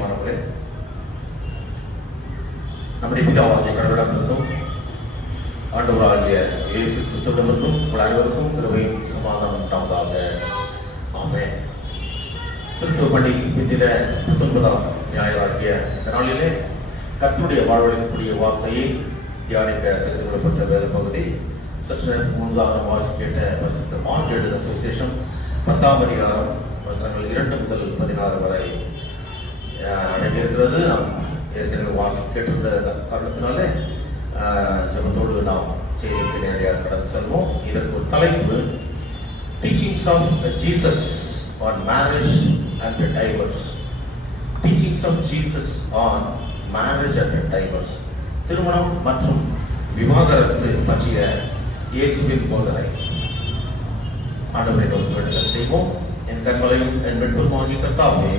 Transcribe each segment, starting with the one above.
பிரியமானவர்களே, நம்முடைய பிதாவாகிய கடவுளிடமிருந்தும் ஆண்டவராகிய இயேசு கிறிஸ்துவிடமிருந்தும் உங்கள் அனைவருக்கும் கிருபையும் சமாதானம் உண்டாவதாக. ஆமென். திருத்துவ பணி பிந்தின 19ஆம் ஞாயிறாகிய இந்த நாளிலே கர்த்தருடைய வாழ்வளிக்கக்கூடிய வார்த்தையை தியானிக்க தெரிந்து கொள்ளப்பட்ட வேத பகுதி சற்று நேரத்துக்கு முன்பதாக வாசி கேட்ட பரிசுத்த மார்க் எழுதின சுவிசேஷம் 10ஆம் அதிகாரம் வசனங்கள் 2 முதல் 16 வரை அடங்கியிருக்கிறது. நாம் ஏற்கனவே வாசி கேட்டிருந்த காரணத்தினாலே ஜபத்தோடு நாம் செய்திக்கு நேரடியாக கடந்து செல்வோம். இதற்கு ஒரு தலைப்பு, teachings of Jesus on marriage and divorce. Teachings of Jesus on marriage and divorce. திருமணம் மற்றும் விவாகரத்து பற்றிய இயேசுவின் போதனை. ஆண்டவரை நோக்கி வேண்டுதல் செய்வோம். என் கண்மலையும் என் வெண்புறமாகிய கர்த்தாவே,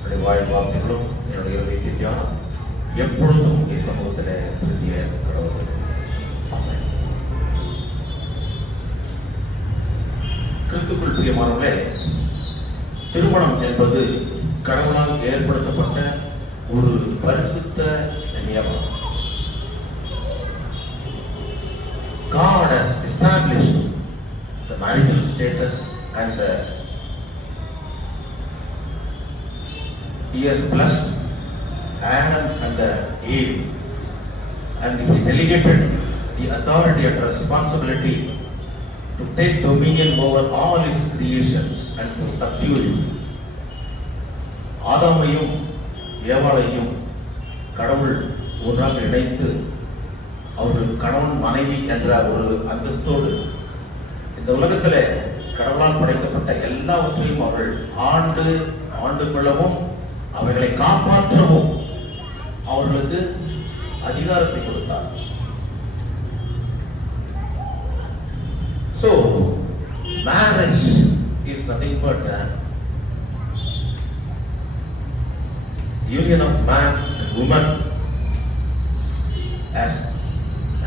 என்னுடைய வாயில் வார்த்தைகளும் என்னுடைய இதயத்தை தியானம் எப்பொழுதும் இந்த சமூகத்திலே திருத்திய கடவுள். ஆமென். கிறிஸ்துக்குள் பிரியமானவர்களே, திருமணம் என்பது கடவுளால் ஏற்படுத்தப்பட்ட ஒரு பரிசுத்த நியமம். God has established the marital status and He has blessed Adam and Eve, and He delegated the authority and responsibility to take dominion over all His creations and to subdue it. ஆதாமையும் ஏவாளையும் கடவுள் ஒன்றாக இணைத்து அவர்கள் கணவன் மனைவி என்ற ஒரு அந்தஸ்தோடு இந்த உலகத்திலே கடவுளால் படைக்கப்பட்ட எல்லாவற்றையும் அவர்கள் ஆண்டு கொள்ளவும் அவைகளை காப்பாற்றவும் அவர்களுக்கு அதிகாரத்தை கொடுத்தார். So marriage is nothing but a union of man and woman as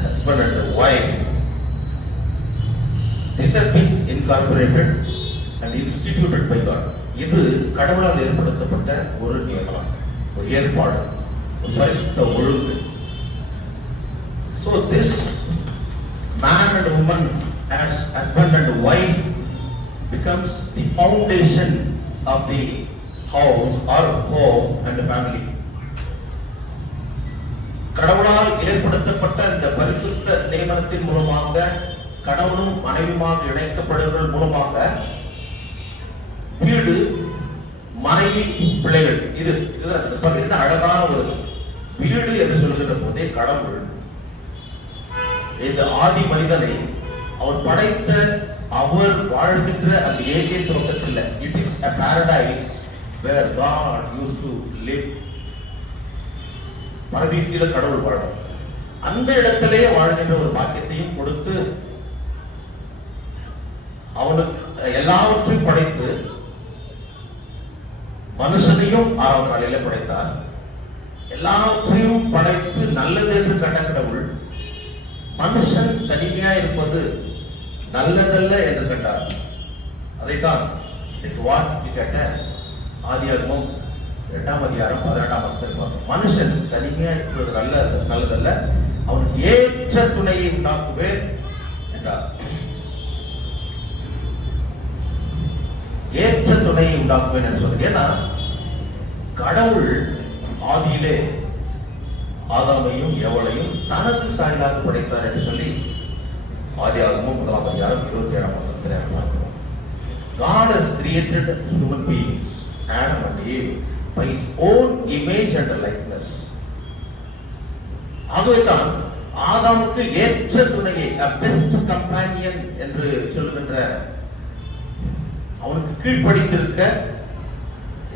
husband and wife. This has been incorporated and instituted by God. இது கடவுளால் ஏற்படுத்தப்பட்ட ஒரு நியமனம், ஒரு ஏற்பாடு, ஒரு பரிசுத்த ஒழுங்கு. So this man and woman as husband and wife becomes the foundation of the house or home and family. கடவுளால் ஏற்படுத்தப்பட்ட இந்த பரிசுத்த நியமனத்தின் மூலமாக கடவுளும் மனைவியுமாக இணைக்கப்படுவதன் மூலமாக வீடு, மனைவி, பிள்ளைகள், இதுதான் என்ன அழகான ஒரு வீடு என்று சொல்கின்ற போதே கடவுள் இந்த ஆதி மனிதனை அவர் படைத்த அவர் வாழ்கின்ற அந்த ஏதேன் தோட்டத்தில், it is a paradise where God used to live. பரதீசில கடவுள் வாழும் அந்த இடத்திலே வாழ்கின்ற ஒரு பாக்கியத்தையும் கொடுத்து அவனுக்கு எல்லாவற்றையும் படைத்து மனுஷனையும் 6வது நாளிலே படைத்தார். எல்லாவற்றையும் படைத்து நல்லது என்று கண்ட கடவுள் மனுஷன் தனிமையா இருப்பது நல்லதல்ல என்று கண்டார். அதைத்தான் இன்னைக்கு வாசிக்க கேட்ட ஆதியாகமம் 2ஆம் அதிகாரம் 18ஆம் வசனம், மனுஷன் தனிமையா இருப்பது நல்லதல்ல, அவனுக்கு ஏற்ற துணையை உண்டாக்குவேன் என்றார். ஏற்ற துணையை உண்டாக்குவேன் என்று சொல்லுங்க. ஏன்னா கடவுள் ஆதியிலே ஆதாமையும் ஏவாளையும் தனது சாயலாக படைத்தார் என்று சொல்லி ஆதியாகமம் 1ஆம் அதிகாரம் 27ஆம் வசனத்திலே பார்க்கிறோம். God has created human beings, Adam and Eve, by His own image and likeness. ஆகவேதான் ஆதாமுக்கு ஏற்ற துணையை, a best companion என்று சொல்லுகின்ற, அவனுக்கு கீழ்ப்படிந்திருக்க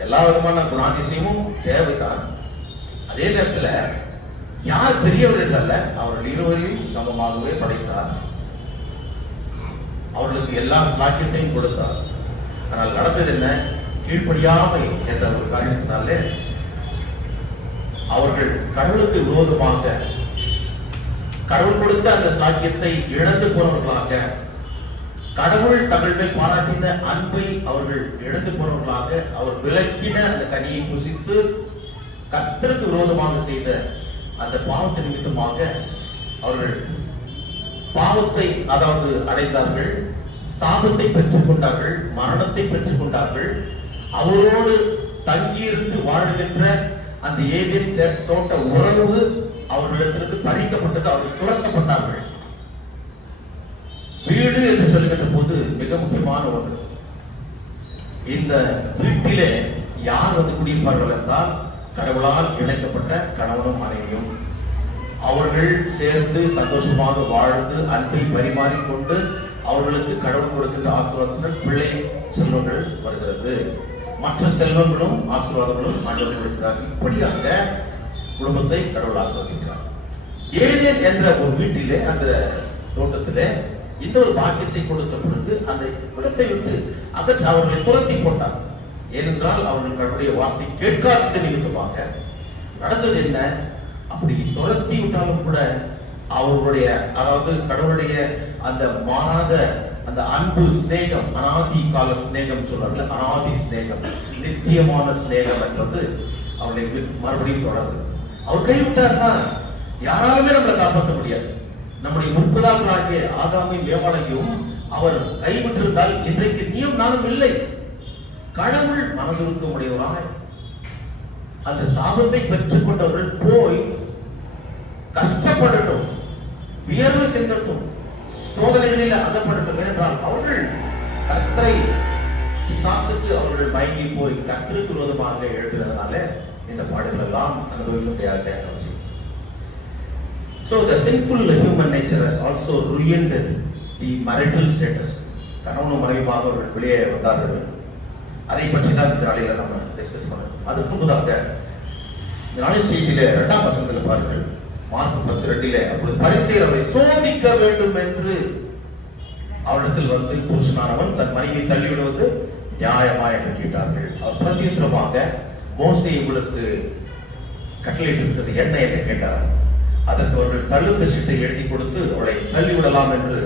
எல்லா விதமான குணாதிசயமும் தேவைதான். அதே நேரத்தில் யார் பெரியவர் என்றல்ல, அவர்கள் இருவரையும் சமமாகவே படைத்தார், அவர்களுக்கு எல்லா ஸ்லாக்கியத்தையும் கொடுத்தார். ஆனால் நடந்தது என்ன? கீழ்ப்படியாமை என்ற ஒரு காரியத்தினாலே அவர்கள் கடவுளுக்கு விரோதமாக கடவுள் கொடுத்த அந்த ஸ்லாக்கியத்தை இழந்து போனவர்களாக, கடவுள் தங்கள் மேல் பாராட்டின அன்பை அவர்கள் இழந்து போனவர்களாக, அவர் விலக்கின அந்த கனியை புசித்து கர்த்தருக்கு விரோதமாக செய்த அந்த பாவத்தின் நிமித்தமாக அவர்கள் பாவத்தை அதாவது அடைந்தார்கள், சாபத்தை பெற்றுக் கொண்டார்கள், மரணத்தை பெற்றுக் கொண்டார்கள். அவரோடு தங்கியிருந்து வாழ்கின்ற அந்த ஏதேன் தோட்ட உறவு அவர்களிடத்திலிருந்து பறிக்கப்பட்டது. அவர்கள் துரத்தப்பட்டார்கள். வீடு என்று சொல்லுகின்ற போது மிக முக்கியமான ஒன்று. இந்த வீட்டிலே யார் வந்து குடியிருப்பார்கள் என்றால் கடவுளால் இணைக்கப்பட்ட கணவனும் மனைவியும். அவர்கள் சேர்ந்து சந்தோஷமாக வாழ்ந்து அன்பை பரிமாறிக்கொண்டு அவர்களுக்கு கடவுள் கொடுக்கின்ற ஆசீர்வாதத்துடன் பிள்ளை செல்வங்கள் வருகிறது. மற்ற செல்வங்களும் ஆசீர்வாதங்களும் ஆண்டவர் கொடுக்கிறார். இப்படியாக குடும்பத்தை கடவுள் ஆசீர்வதிக்கிறார். ஏதேன் என்ற ஒரு வீட்டிலே அந்த தோட்டத்திலே இந்த ஒரு பாக்கியத்தை கொடுத்த பிறகு அந்த இடத்தை விட்டு அவர்களை துரத்தி போட்டார். ஏனென்றால் அவர்கள் கடவுளுடைய வார்த்தை கேட்காதது நிமித்தமாக நடந்தது என்ன? அப்படி துரத்தி விட்டாலும் கூட அவர்களுடைய அதாவது கடவுளுடைய அந்த மாறாத அந்த அன்பு ஸ்நேகம், அனாதி கால ஸ்நேகம் சொல்றார்கள், அனாதி ஸ்நேகம், நித்தியமான ஸ்நேகம் என்றது அவருடைய மறுபடியும் தொடர்ந்து. அவர் கைவிட்டார்னா யாராலுமே நம்மளை காப்பாற்ற முடியாது. நம்முடைய முற்பதாக்களாகிய ஆதாமையும் ஏவாளையும் அவர் கைவிட்டிருந்தால் இன்றைக்கு நீயும் நானும் இல்லை. கடவுள் மனதுருக்க உடையவராய் அந்த சாபத்தை பெற்றுக் கொண்டவர்கள் போய் கஷ்டப்படட்டும், வியர்வை சென்றட்டும், சோதனைகளில் அகப்படட்டும். ஏனென்றால் அவர்கள் கர்த்தரை பிசாசுக்கு அவர்கள் மயங்கி போய் கர்த்தருக்கு விரோதமாக எழுப்பினதுனால இந்த பாடுகள் எல்லாம் அனுபவிக்க முடியாத. So the sinful human nature has also ruined the marital status. கணவனும் மனைவியாக அவர்கள் வெளியே வந்தார்கள். அதை பற்றி தான் இந்த நாளில நம்ம டிஸ்கஸ் பண்ணணும். அதுக்கு முன்பதாக இந்த நாளின் செய்தியில 2ஆம் வசனத்தில் பாருங்கள், மார்க் 10:2 அப்பொழுது பரிசேயர் அவரை சோதிக்க வேண்டும் என்று அவரிடத்தில் வந்து புருஷனானவன் தன் மனைவியை தள்ளிவிடுவது நியாயமா என்று கேட்டார்கள். அவர் பிரதியுத்தரமாக மோசே உங்களுக்கு கட்டளையிட்டிருக்கிறது என்ன என்று கேட்டார். அதற்கு அவர்கள் தள்ளுந்த சீட்டை எழுதி கொடுத்து அவளை தள்ளிவிடலாம் என்று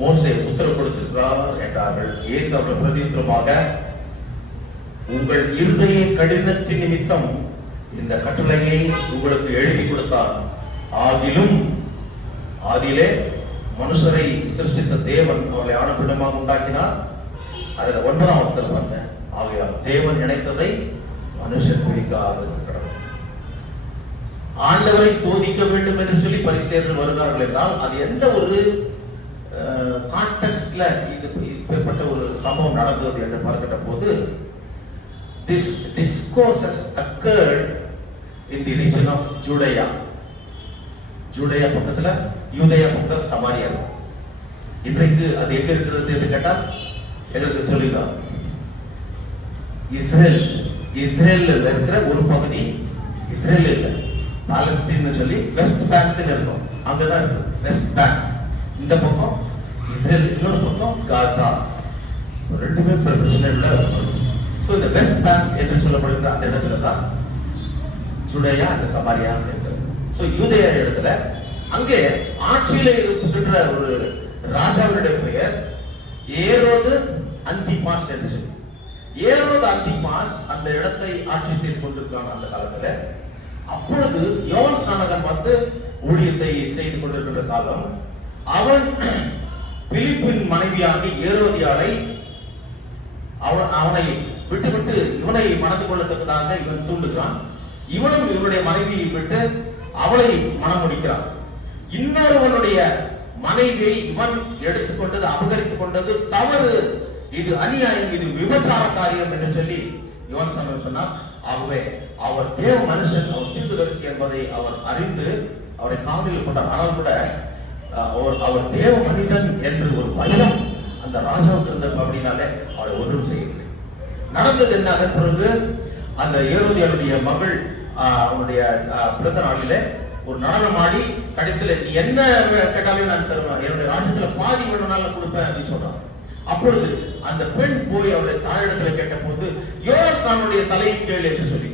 மோசே உத்தரவு கொடுத்திருக்கிறார் என்றார்கள். இயேசு அவர்கள் பிரதியுத்தரமாக உங்கள் இருதய கடினத்தின் நிமித்தம் இந்த கட்டளையை உங்களுக்கு எழுதி கொடுத்தார். ஆகிலும் ஆதியிலே மனுஷரை சிருஷ்டித்த தேவன் அவளை ஆண் பெண்ணுமாக உண்டாக்கினார். அதுல 9ஆம் வசனத்தில் பாருங்க, ஆகையால் தேவன் இணைத்ததை மனுஷன் பிரிக்காது. ஆண்டவரை சோதிக்க வேண்டும் என்று சொல்லி பரிசேயர்கள் வருகிறார்கள் என்றால் அது எந்த ஒரு கான்டெக்ஸ்ட்ல இப்பேற்பட்ட ஒரு சம்பவம் நடந்தது என்று பார்க்கின்ற போது, this discourse has occurred in the region of Judea. ஜூடேயா பக்கத்துல, யூதேயா பக்கத்துல சமாரியா. இன்றைக்கு அது எங்க இருக்கிறது என்று கேட்டால் எதற்கு சொல்லிடலாம், இஸ்ரேல் இருக்கிற ஒரு பகுதி, இஸ்ரேல் இல்லை பாலஸ்தீன் சொல்லி வெஸ்ட் பேங்க் இருக்கும், அங்கதான் இருக்கு வெஸ்ட் பேங்க். இந்த பக்கம் இஸ்ரேல், இன்னொரு பக்கம் காசா. ரெண்டுமே பிரச்சனை இல்லை. சோ இந்த வெஸ்ட் பேங்க் என்று சொல்லப்படுகிற அந்த இடத்துல தான் ஜூடேயா அந்த சமாரியா இருக்கு. சோ யூதேயா இடத்துல அங்கே ஆட்சியில இருக்கின்ற ஒரு ராஜாவுடைய பெயர் ஏரோது அந்திபாஸ் என்று சொல்லி. ஏரோது அந்திபாஸ் அந்த இடத்தை ஆட்சி செய்து கொண்டிருக்கான் அந்த காலத்துல. அப்பொழுது யோவான் ஸ்நானகன் வந்து ஊழியத்தை செய்து கொண்டிருக்கின்ற காலம், அவன் பிலிப்பின் மனைவியாக ஏரோதியாளை அவனை விட்டுவிட்டு இவனை மணந்து கொள்ளத்தக்கதாக இவன் தூண்டுகிறான். இவனும் இவனுடைய மனைவியை விட்டு அவளை மனம் முடிக்கிறான். இன்னொருவனுடைய மனைவியை இவன் எடுத்துக்கொண்டது, அபகரித்துக் கொண்டது தவறு, இது அநியாயம், இது விபச்சார காரியம் என்று சொல்லி யோவான் ஸ்நானகன் சொன்னார். ஆகவே அவர் தேவ மனுஷன், அவர் தீர்க்கதரிசி என்பதை அவர் அறிந்து அவரை காவலில் கொண்டார். ஆனால் கூட அவர் தேவ மனிதன் என்று ஒரு பயம் அந்த ராஜாவுக்கு இருந்த அப்படின்னாலே அவரை ஒன்றும் செய்யவில்லை. நடந்தது என்ன? அதன் பிறகு அந்த ஏரோதியாளுடைய மகள் அவனுடைய பிறந்த நாளிலே ஒரு நடனம் ஆடி கடைசியில நீ என்ன கேட்டாலும் நான் தருவேன், என்னுடைய ராஜ்யத்துல பாதி வேணும்னாலும் கொடுப்பேன் அப்படின்னு சொல்றான். அப்பொழுது அந்த பெண் போய் அவருடைய தாயிடத்துல கேட்ட போது யோவான் ஸ்நானனுடைய தலையை கேளு என்று சொல்லி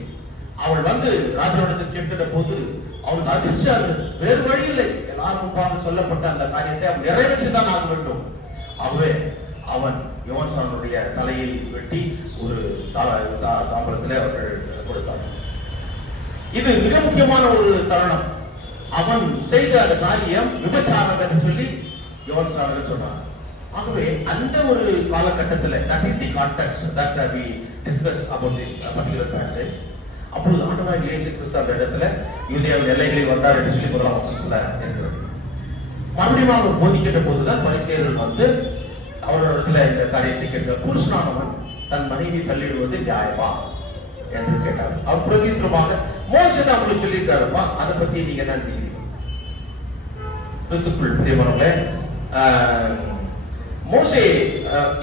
அவள் வந்து ராஜாவிடத்தில் கேட்கிற போது அவனுக்கு அதிர்ச்சியா இருந்தது. வேறு வழி இல்லை, எல்லாரும் முன்பாக சொல்லப்பட்ட அந்த காரியத்தை அவன் நிறைவேற்றிதான் ஆக வேண்டும். ஆகவே அவன் யோவான் ஸ்நானனுடைய தலையை வெட்டி ஒரு தாம்பலத்திலே அவர்கள் கொடுத்தார். இது மிக முக்கியமான ஒரு தருணம். அவன் செய்த அந்த காரியம் விபச்சாரம் என்று சொல்லி யோவான் ஸ்நானகர் சொன்னார். ஆகவே அந்த ஒரு காலகட்டத்தில், that is the context that we discuss about this particular passage. அப்பொழுது ஆண்டவராகிய இயேசு கிறிஸ்து அந்த இடத்துல யூதேயாவின் எல்லைகளில் வந்தார் என்று சொல்லி 1ஆம் வசனத்துல இருக்கிறது. மறுபடியும் அவர் போதிக்கின்ற போதுதான் பரிசேயர்கள் வந்து அவரிடத்துல இந்த காரியத்தை கேட்க, புருஷனானவன் தன் மனைவி தள்ளிடுவது நியாயமா என்று கேட்டார். அவர் பிரதித்திரமாக மோசே தான் உங்களுக்கு சொல்லியிருக்காருப்பா, அதை பத்தி நீங்க என்ன நினைக்கிறீங்க? கிறிஸ்துக்குள் பிரியமானவர்களே, மோசே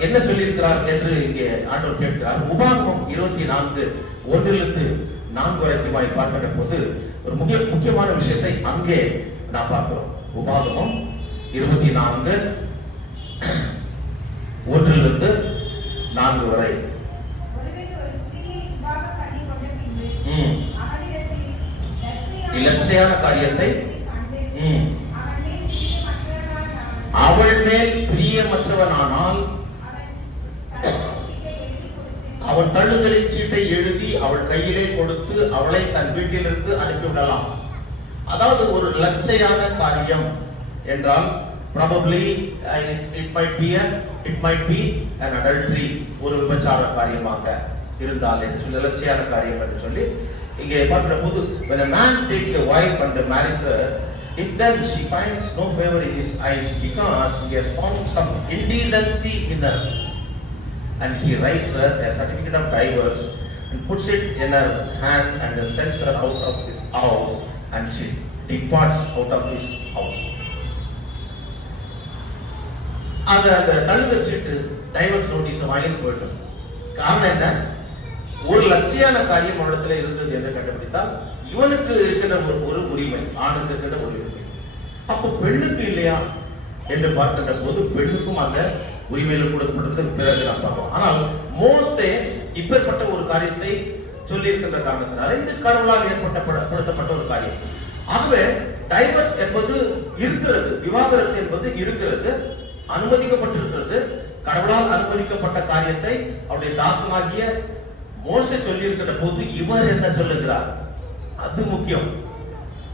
என்ன சொல்லியிருக்கிறார் என்று இங்கே ஆண்டவர் கேட்கிறார். உபாகமம் 24:1-4 வரைக்குமாய் பார்க்கின்ற போது ஒரு முக்கியமான விஷயத்தை அங்கே நாம் பார்க்கிறோம். உபாகமம் 24:1-4 வரை. இலட்சையான காரியத்தை அவள் மேல் பிரியமற்றவனானால் அவன் தள்ளுதலின் சீட்டை எழுதி அவள் கையிலே கொடுத்து அவளை தன் வீட்டிலிருந்து அனுப்பிவிடலாம். அதாவது ஒரு லட்சையான காரியம் என்றால் probably it might be an adultery, ஒரு விபச்சார காரியமாக இருந்தால் என்று சொல்லி லட்சையான காரியம் என்று சொல்லி இங்கே பார்க்கிற போது, when a man takes a wife and marries her, if then she finds no favor in his eyes because he has found some indecency in her, and he writes her a certificate of divorce and puts it in her hand and sends her out of his house, and she departs out of his house. அந்த தள்ளுதல் சீட்டு divorce notice வாங்கி போயிடும். காரணம் என்ன? ஒரு லட்சியான காரியம் அவரிடத்துல இருந்தது என்று கண்டுபிடித்தால் இவனுக்கு இருக்கின்ற ஒரு உரிமை, ஆணுக்கு இருக்கின்ற ஒரு உரிமை. அப்போ பெண்ணுக்கு இல்லையா என்று பார்க்கின்ற போது பெண்ணுக்கும் அந்த உரிமையில் கொடுக்கப்பட்டது பிறகு நாம் பார்ப்போம். ஆனால் மோசே இப்பேற்பட்ட ஒரு காரியத்தை சொல்லி இருக்கின்ற காரணத்தினால இது கடவுளால் ஏற்படுத்தப்பட்ட ஒரு காரியம். ஆகவே டைவர்ஸ் என்பது இருக்கிறது, விவாகரத்து என்பது இருக்கிறது, அனுமதிக்கப்பட்டிருக்கிறது. கடவுளால் அனுமதிக்கப்பட்ட காரியத்தை அவருடைய தாசனாகிய மோசே சொல்லி இருக்கின்ற போது இவர் என்ன சொல்லுகிறார்? அது முக்கியம்.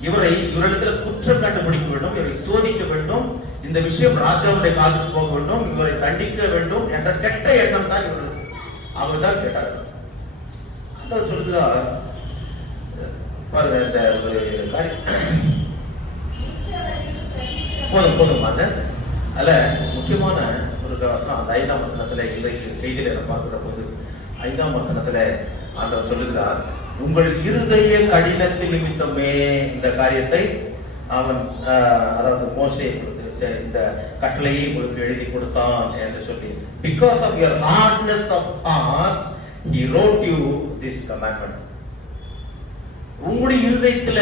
இவரிடத்தில் குற்றம் கண்டுபிடிக்க வேண்டும், இவரை சோதிக்க வேண்டும், இந்த விஷயம் ராஜாவுடைய காதுக்கு போக வேண்டும், இவரை தண்டிக்க வேண்டும் என்ற கெட்ட எண்ணம் தான் இவர்களுக்கு. அவர் தான் கேட்டார்கள். ஆண்டவர் சொல்லுகிறார் பாருங்க, இந்த ஒரு காரியம் போதும் அதுல முக்கியமான ஒரு வசனம், அந்த 5ஆம் வசனத்துல இன்றைக்கு செய்தியில பார்க்கிற போது 5ஆம் வசனத்துல ஆண்டவர் சொல்லுகிறார், உங்கள் இருதய கடினத்தின் நிமித்தமே இந்த காரியத்தை அவன் அதாவது மோசே இந்த கட்டளையை உங்களுக்கு எழுதி கொடுத்தான் என்று சொல்லி, because of your hardness of heart he wrote you this commandment. உங்களுடைய இருதயத்துல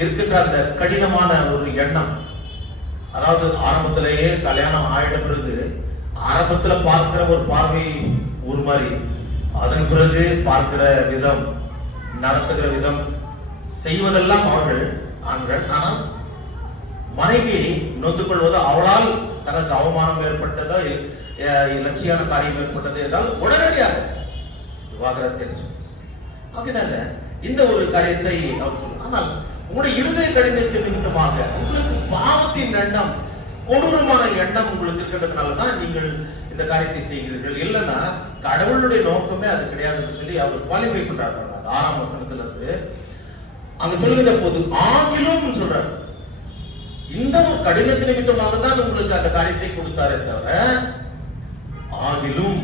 இருக்கின்ற அந்த கடினமான ஒரு எண்ணம், அதாவது ஆரம்பத்திலேயே கல்யாணம் ஆயிட பிறகு ஆரம்பத்துல பார்க்கிற ஒரு பார்வை ஒரு மாதிரி, அதன் பிறகு பார்க்கிற விதம், நடத்துகிற விதம், செய்வதெல்லாம் அவர்கள் ஆண்கள். ஆனால் மனைவி நொந்து கொள்வது, அவளால் தனக்கு அவமானம் ஏற்பட்டதோ இலட்சியான காரியம் ஏற்பட்டது என்றால் உடனடியாக விவாகரத்து. அதனால இந்த ஒரு காரியத்தை அவர் சொல்லுவார். ஆனால் உங்களுடைய இருதய கடினத்தின் நிமித்தமாக உங்களுக்கு பாவத்தின் எண்ணம், கொடூரமான எண்ணம் உங்களுக்கு இருக்கிறதுனாலதான் நீங்கள் இந்த காரியத்தை செய்கிறீர்கள். இல்லைன்னா கடவுளுடைய நோக்கமே அது கிடையாதுன்னு சொல்லி அவர் குவாலிஃபை பண்றாங்க. 6ஆம் வசனத்துல இருந்து அங்க சொல்லுகிற போது ஆகிலும் சொல்றாரு, இந்த ஒரு கடினத்தின் நிமித்தமாக தான் உங்களுக்கு அந்த காரியத்தை கொடுத்தாரே தவிர, ஆகிலும்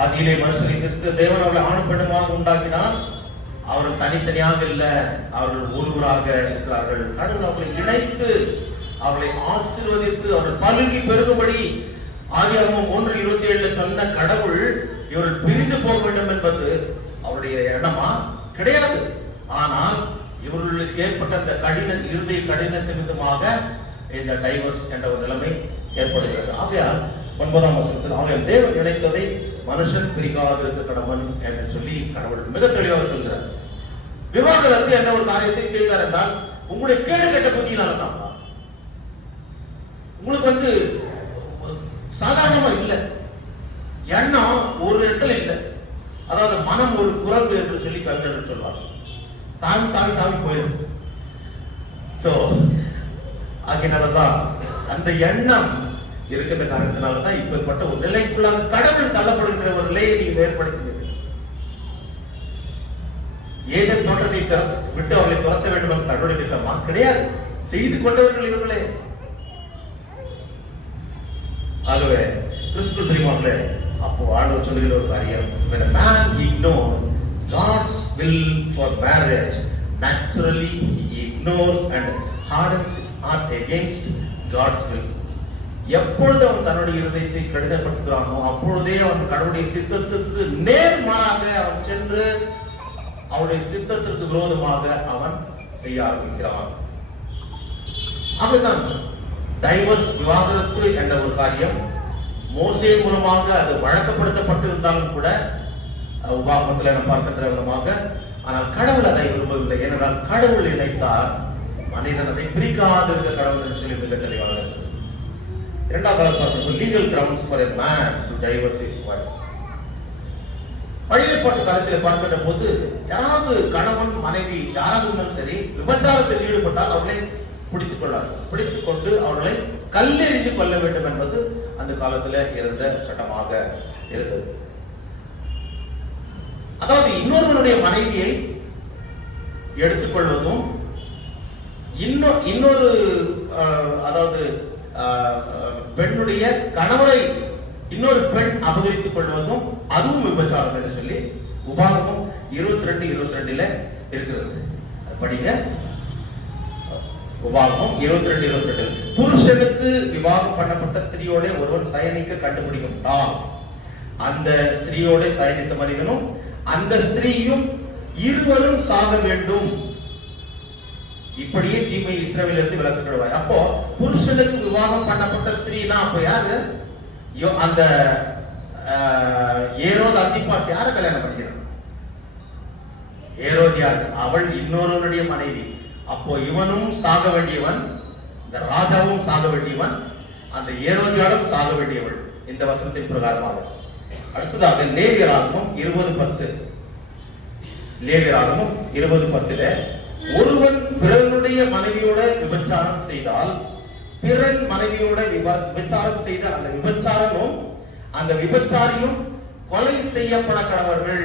ஆதியிலே மனுஷனை சிருஷ்டித்த தேவன் அவர்களை ஆணும் பெண்ணுமாக உண்டாக்கினார். அவர்கள் தனித்தனியாக இல்ல, அவர்கள் ஒருவராக இருக்கிறார்கள். கடவுள் அவர்களை இணைத்து அவர்களை ஆசீர்வதித்து அவர்கள் பலுகி பெருகும்படி ஆதியாகமம் 1:27 சொன்ன கடவுள் இவர்கள் பிரிந்து போக வேண்டும் என்பது அவருடைய எண்ணமா கிடையாது. ஆனால் இவர்களுக்கு ஏற்பட்ட அந்த இருதய கடினத்தின் விதமாக இந்த டைவர்ஸ் என்ற ஒரு நிலைமை ஏற்படுகிறது. ஆகையால் 9ஆம் வசனத்தில் ஆகையால் தேவன் இணைத்ததை மனுஷன் பிரிக்காதிருக்க கடவன் என்று சொல்லி கடவுள் மிக தெளிவாக சொல்கிறார். விவாகரத்து என்ற ஒரு காரியத்தை செய்தார் என்றால் உங்களுடைய கேடு கெட்ட புத்தியினால தான். உங்களுக்கு சாதாரணமா இல்ல, எண்ணம் ஒரு இடத்துல இல்ல, அதாவது மனம் ஒரு குரங்கு என்று சொல்லி கவிஞர்கள் சொல்வார். தாவி தாவி தாவி போயிடும். சோ ஆகினால்தான் அந்த எண்ணம் இருக்கின்ற காரணத்தினாலதான் இப்படிப்பட்ட ஒரு நிலைக்குள்ளாக கடவுள் தள்ளப்படுகிற ஒரு நிலையை நீங்கள் ஏற்படுத்துகிறது. ஏதேன் தோட்டத்தை விட்டு அவர்களை துரத்த வேண்டும் என்று கடவுளை திட்டமா கிடையாது, செய்து கொண்டவர்கள் இவர்களே. ஆகவே கிறிஸ்துவ பிரியமானவர்களே, அப்போ ஆண்டவர் சொல்லுகிற ஒரு காரியம், when a man ignores God's will for marriage, naturally he ignores and hardens his heart against God's will. எப்பொழுது அவன் தன்னுடைய இருதயத்தை கடினப்படுத்துகிறானோ அப்பொழுதே அவன் கடவுளுடைய சித்தத்துக்கு நேர்மாறாக அவன் சென்று அவனுடைய சித்தத்திற்கு விரோதமாக அவன் செய்ய ஆரம்பிக்கிறான். அதுதான் டைவர்ஸ், விவாகரத்து என்ற ஒரு காரியம் மோசே மூலமாக அது வழக்கப்படுத்தப்பட்டிருந்தாலும் கூட உபாகமத்தில் நாம் பார்க்கின்ற விதமாக, ஆனால் கடவுள் அதை விரும்பவில்லை. ஏனென்றால் கடவுள் நினைத்தார் மனிதன் அதை பிரிக்காதிருக்க கடவுள் என்று சொல்லி மிக தெளிவாக இருக்கிறது. இரண்டாவது பார்க்கும் legal grounds for a man to divorce his wife. பழைய ஏற்பாட்டு காலத்தில் பார்க்கின்ற போது யாராவது கணவன் மனைவி யாராவது இருந்தாலும் சரி விபச்சாரத்தில் ஈடுபட்டால் அவர்களை பிடித்துக் கொண்டு அவர்களை கல்லெறிந்து கொள்ள வேண்டும் என்பது அந்த காலத்துல இருந்த சட்டமாக இருந்தது. அதாவது இன்னொருவனுடைய மனைவியை எடுத்துக்கொள்வதும் இன்னொரு அதாவது பெண்ணுடைய கணவரை இன்னொரு பெண் அபகரித்துக் கொள்வதும் அதுவும் விபச்சாரம் என்று சொல்லி உபாகமம் 22:22 இருக்கிறது. படிங்க. உபாகமம் 22:22. புருஷனுக்கு விவாகம் பண்ணப்பட்ட ஸ்திரியோட ஒருவன் சயனிக்க கண்டுபிடிக்கப்பட்டால் அந்த ஸ்திரியோட சயனித்த மனிதனும் அந்த ஸ்திரீயும் இருவரும் சாக வேண்டும். இப்படியே தீமை இஸ்ரவேலிலிருந்து விலக்குகிறாய். அப்போ புருஷனுக்கு விவாகம் பண்ணப்பட்ட ஸ்திரீனா அப்ப யாரு? அந்த ஏரோது அந்திபாஸ் யார கல்யாணம் பண்ணிக்கிறான்? ஏரோதியாள். அவள் இன்னொருவனுடைய மனைவி. அப்போ இவனும் சாக வேண்டியவன், இந்த ராஜாவும் சாக வேண்டியவன், அந்த ஏரோதியாளும் சாக வேண்டியவள் இந்த வசனத்தின் பிரகாரமாக. அடுத்ததாக லேவியராகமம் 20:10. லேவியராகமம் 20:10 ஒருவன் பிறனுடைய மனைவியோட விபச்சாரம் செய்தால் பிறன் மனைவியோட விபச்சாரம் செய்த அந்த விபச்சாரமும் அந்த விபச்சாரியும் கொலை செய்யப்பட கடவர்கள்.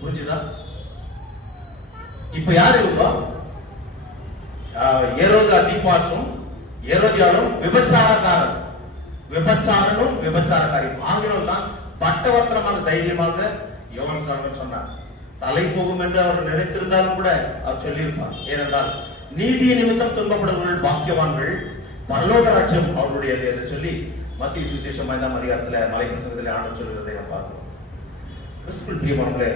புரிஞ்சுதா? இப்ப யாரு இருக்கா? ஏரோது அந்திபாசும் ஏரோதியாலும் விபச்சாரக்காரன், விபச்சாரனும் விபச்சாரக்காரி. ஆங்கிலம் தான் பட்டவர்த்தனமாக தைரியமாக யோவான் ஸ்நானகன் சொன்னார். தலை போகும் என்று அவர் நினைத்திருந்தாலும் கூட அவர் சொல்லியிருப்பார். ஏனென்றால் நீதிய நிமித்தம் துன்பப்படுபவர்கள் பாக்கியவான்கள், பரலோக ராஜ்யம் அவருடையது என்று சொல்லி மத்திய சுவிசேஷம் 5ஆம் அதிகாரத்துல மலை பிரசங்கத்திலே ஆண்டவர் சொல்கிறதை நாம் பார்க்கிறோம். கிறிஸ்துவுக்குள் பிரியமானவர்களே,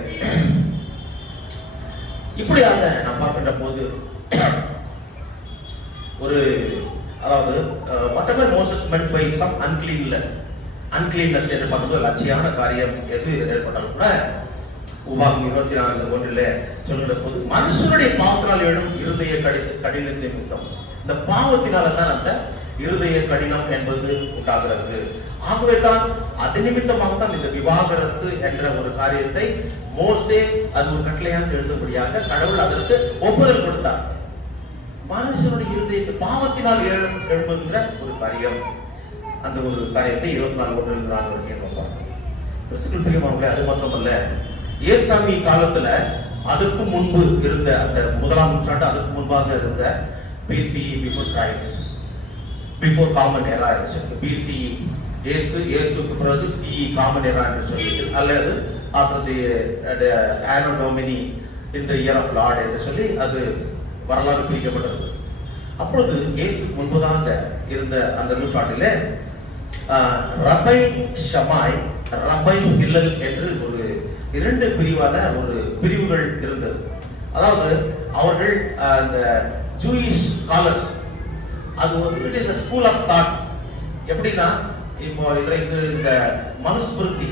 இப்படியாக நாம் பார்க்கின்ற போது ஒரு அதாவது whatever Moses meant by some uncleanness என்று பார்க்கும்போது லட்சியான காரியம் எது ஏற்பட்டாலும் கூட உபாகம் 24:1 சொல்கிற போது மனுஷனுடைய பாவத்தினால் எழும் இருதய கடினத்தை நிமித்தம், இந்த பாவத்தினால தான் அந்த இருதய கடினம் என்பது உண்டாகிறது. ஆகவே தான் அது நிமித்தமாக தான் இந்த விவாகரத்து என்ற ஒரு காரியத்தை மோசே அது ஒரு கட்டளையாக எழுதும்படியாக கடவுள் அதற்கு ஒப்புதல் கொடுத்தார். மனுஷனுடைய இருதயத்தை பாவத்தினால் எழும்புகின்ற ஒரு காரியம், அந்த ஒரு காரியத்தை 24:1 கிறிஸ்துவுக்குள் பிரியமானவர்களே, அது மாத்திரமல்ல, ஏசாமி காலத்துல அதற்கு முன்பு இருந்த அந்த 1ஆம் நூற்றாண்டு அதற்கு முன்பாக இருந்த BCE before common era BCE இயேசுவுக்கு பிறகு CE காமன் எரா என்று சொல்லி, அல்லது after the anno Domini in the year of lord என்று சொல்லி அது வரலாறு பிரிக்கப்பட்டது. அப்பொழுது இயேசு முன்பதாக இருந்த அந்த நூற்றாண்டிலே ரபை ஷமாய், ரபை ஹில்லல் என்று ஒரு 2 பிரிவான ஒரு பிரிவுகள் இருந்தது. அதாவது அவர்கள் அந்த ஜூயிஷ் ஸ்காலர்ஸ், அது வந்து it is a school of thought. எப்படின்னா இப்போ இதற்கு இந்த மனுஸ்மிருதி,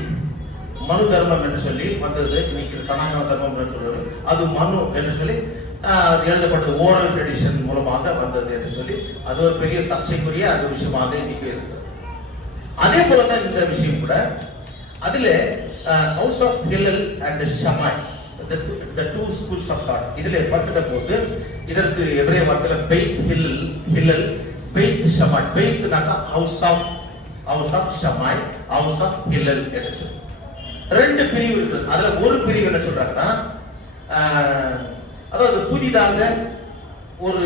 மனு தர்மம் என்று சொல்லி வந்தது. இன்னைக்கு சனாதன தர்மம் என்று சொல்றது, அது மனு என்று சொல்லி அது எழுதப்பட்டது, ஓரல் ட்ரெடிஷன் மூலமாக வந்தது என்று சொல்லி அது ஒரு பெரிய சர்ச்சைக்குரிய அந்த விஷயமாக இன்னைக்கு இருக்கிறது. அதே போலதான் இந்த விஷயம் கூட. அதுல house of Hillel and Shammai, the two schools of thought. இதிலே பார்க்கிற போது இதற்கு எபிரேய வார்த்தையில பெய்த் ஹில்லல் பெய்த் ஷமாய், பெய்த்னாக்கா house of Shammai, house of Hillel என்று சொல்லி ரெண்டு பிரிவு இருக்குது. அதுல ஒரு பிரிவு என்ன சொல்றாங்கன்னா, அதாவது புதிதாக ஒரு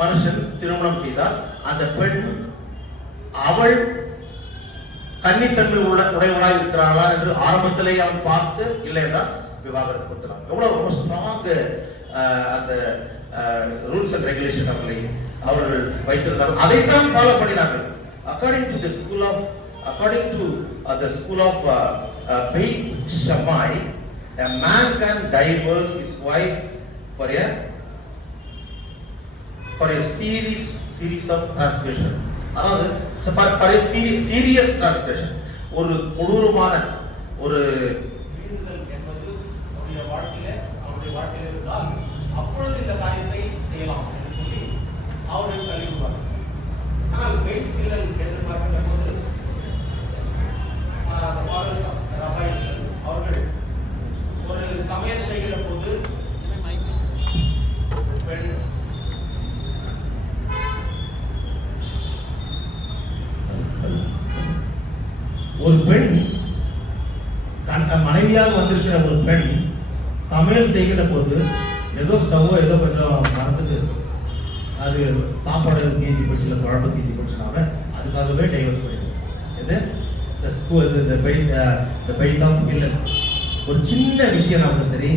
மனுஷன் திருமணம் செய்தால் அந்த பெண் அவள் கன்னித்தன்மை உடையவளாக இருக்கிறாளா என்று ஆரம்பத்திலேயே அவன் பார்த்து இல்லை என்றால் விவாகரத்து கொடுத்தான். எவ்வளவு ரொம்ப ஸ்ட்ராங் அந்த ரூல்ஸ் அண்ட் ரெகுலேஷன் அவர்கள் வைத்திருந்தார்கள், அதைத்தான் ஃபாலோ பண்ணினார்கள். According to the school of Beit Shammai, a man can divorce his wife for a series of transgression. அதாவது for a serious transgression, ஒரு கொடூரமான ஒரு மீறுதல் என்பது அவருடைய வாழ்க்கையில இருந்தால் அப்பொழுது இந்த காரியத்தை செய்யலாம் என்று சொல்லி அவர்கள் கல்விடுவார். ஆனால் பெய்த் ஹில்லல் என்று பார்க்கின்ற போது அவர்கள் ஒரு சமையல் செய்கிற போது ஒரு பெண் மனைவியாக வந்திருக்கிற ஒரு பெண் சமையல் செய்கிற போது ஏதோ ஸ்டவ்வோ ஏதோ கொஞ்சம் மறந்துட்டு அது சாப்பாடு தீஞ்சி போச்சு, இல்லை குழம்பு தீஞ்சி போச்சுனால அதுக்காகவே டைவர்ஸ் பண்ணிடுது. ஒரு சின்ன விஷயம் நம்ம சரி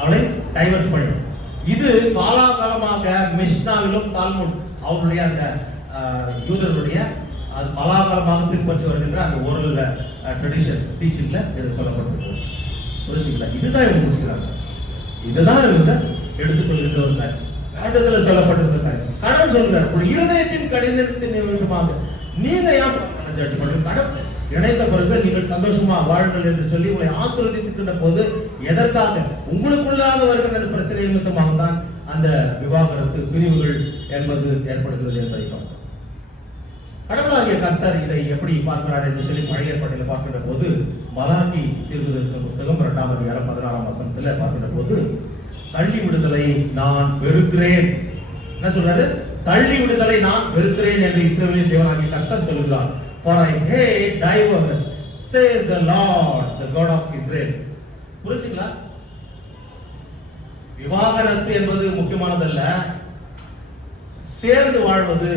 அவளை டைவர்ஸ் பண்ணிடும். இது காலாகாலமாக மிஷ்னாவிலும் தால்முட் அவருடைய அந்த யூதர்களுடைய அது பலாகாலமாக பின்பற்றி வருகின்ற அந்த ஓரல் ட்ரெடிஷன் டீச்சிங்ல இது சொல்லப்பட்டிருக்கு. புரிஞ்சுங்களா? இதுதான் இவங்க முடிச்சுக்கிறாங்க, இதுதான் இவங்க எடுத்துக்கொள்கின்ற ஒரு காரியம். ஆண்டத்தில் சொல்லப்பட்டிருந்த காரியம். கடவுள் சொல்கிறார், ஒரு இருதயத்தின் கடினத்தின் நிமித்தமாக நீங்க ஏன் ஜட்ஜ் பண்ணுங்க? கடவுள் இணைத்த பிறகு நீங்கள் சந்தோஷமா வாழுங்கள் என்று சொல்லி உங்களை ஆசீர்வதிக்கின்ற போது எதற்காக? உங்களுக்குள்ளாக வருகின்ற பிரச்சனை நிமித்தமாக தான் அந்த விவாகரத்து பிரிவுகள் என்பது ஏற்படுகிறது என்பதை பார்க்கிறோம். கடவுளாகிய கர்த்தர் இதை எப்படி பார்க்கிறார் என்று சொல்லி பழைய ஏற்பாட்டில் பார்க்கின்ற போது மலாக்கி தீர்க்கதரிசன புஸ்தகம் 2ஆம் அதிகாரம் 16ஆம் வசனத்துல பார்க்கின்ற போது தள்ளி விடுதலை நான் வெறுக்கிறேன். என்ன சொல்றாரு? தள்ளி விடுதலை நான் வெறுக்கிறேன் என்று இஸ்ரவேலின் தேவனாகிய கர்த்தர் சொல்கிறார். For I hate divorce, says the Lord, the God of Israel. புரிஞ்சுங்களா? விவாகரத்து என்பது முக்கியமானதல்ல, சேர்ந்து வாழ்வது,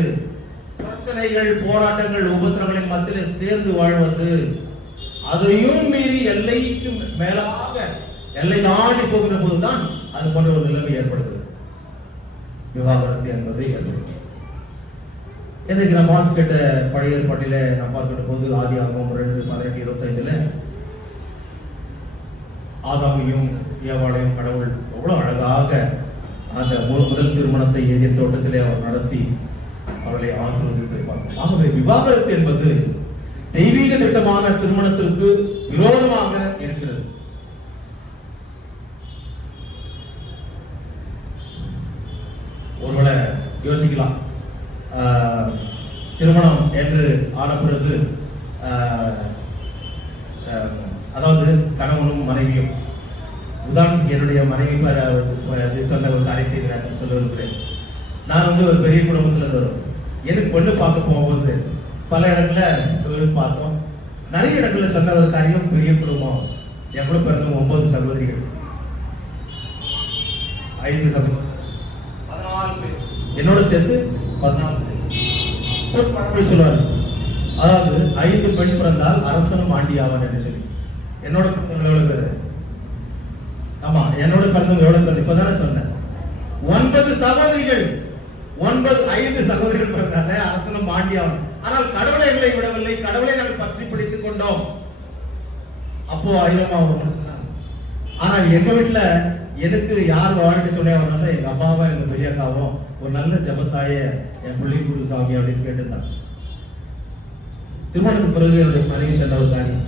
பிரச்சனைகள் போராட்டங்கள் உபத்திரங்களின் மத்தியிலே சேர்ந்து வாழ்வது, அதையும் மீறி எல்லைக்கு மேலாக எல்லை தாண்டி போகிற போதுதான் அது போன்ற ஒரு நிலைமை ஏற்படுகிறது. விவாகரத்து என்பது ஏற்படுகிறது. இன்னைக்கு நம்ம வாசிக்கிட்ட பழைய ஏற்பாட்டில நான் பார்க்கிற போது ஆதியாகமம் 2:18-25 ஆதாமையும் ஏவாளையும் கடவுள் எவ்வளவு அழகாக அந்த முதல் திருமணத்தை ஏதேன் தோட்டத்திலே அவர் நடத்தி அவர்களை ஆசீர்வதித்து பார்க்கிறோம். ஆகவே விவாகரத்து என்பது தெய்வீக திட்டமான திருமணத்திற்கு விரோதமாக இருக்கிறது. ஒருவேளை யோசிக்கலாம், திருமணம் என்று ஆன பிறகு அதாவது கணவனும் மனைவியும், உதாரணத்துக்கு என்னுடைய மனைவி சொன்ன ஒரு காரியத்தை நான் சொல்ல விரும்புகிறேன். நான் ஒரு பெரிய குடும்பத்தில் வரும். எனக்கு பொண்ணு பார்க்க போகும்போது பல இடத்துல பார்த்தோம். நிறைய இடங்கள்ல சொன்ன ஒரு காரியம், பெரிய குடும்பம். என் கூட பிறந்த 9 சகோதரிகள், 5 சகோதரர்கள், 14 பேர், என்னோட சேர்த்து 14 பேர். சொல்லுவாரு, அதாவது 5 பெண் பிறந்தால் அரசனும் ஆண்டி ஆவான் என்று சொல்லி. என்னோட பிறந்தவங்க எவ்வளவு பேரு? ஆமா, என்னோட பிறந்தவங்க எவ்வளவு பேர்? இப்பதானே சொன்னேன். 9 சகோதரிகள், 5 சகோதரிகள் பிறந்தாங்க, அரசனும் ஆண்டி ஆவான். ஆனால் கடவுளை எங்களை விடவில்லை, கடவுளை நாங்கள் பற்றி பிடித்துக் கொண்டோம். அப்போ 1000 ஆனால் எங்க வீட்டுல எனக்கு யார் வாழ்க்கை துணையா வரணும்? எங்க அம்மாவும் எங்க பெரியக்காவும் ஒரு நல்ல ஜபத்தாய என் பிள்ளை குரு சாமி அப்படின்னு கேட்டுருந்தாங்க. திருமணத்துக்கு பிறகு என்னுடைய மனைவி சொன்ன ஒரு காரியம்,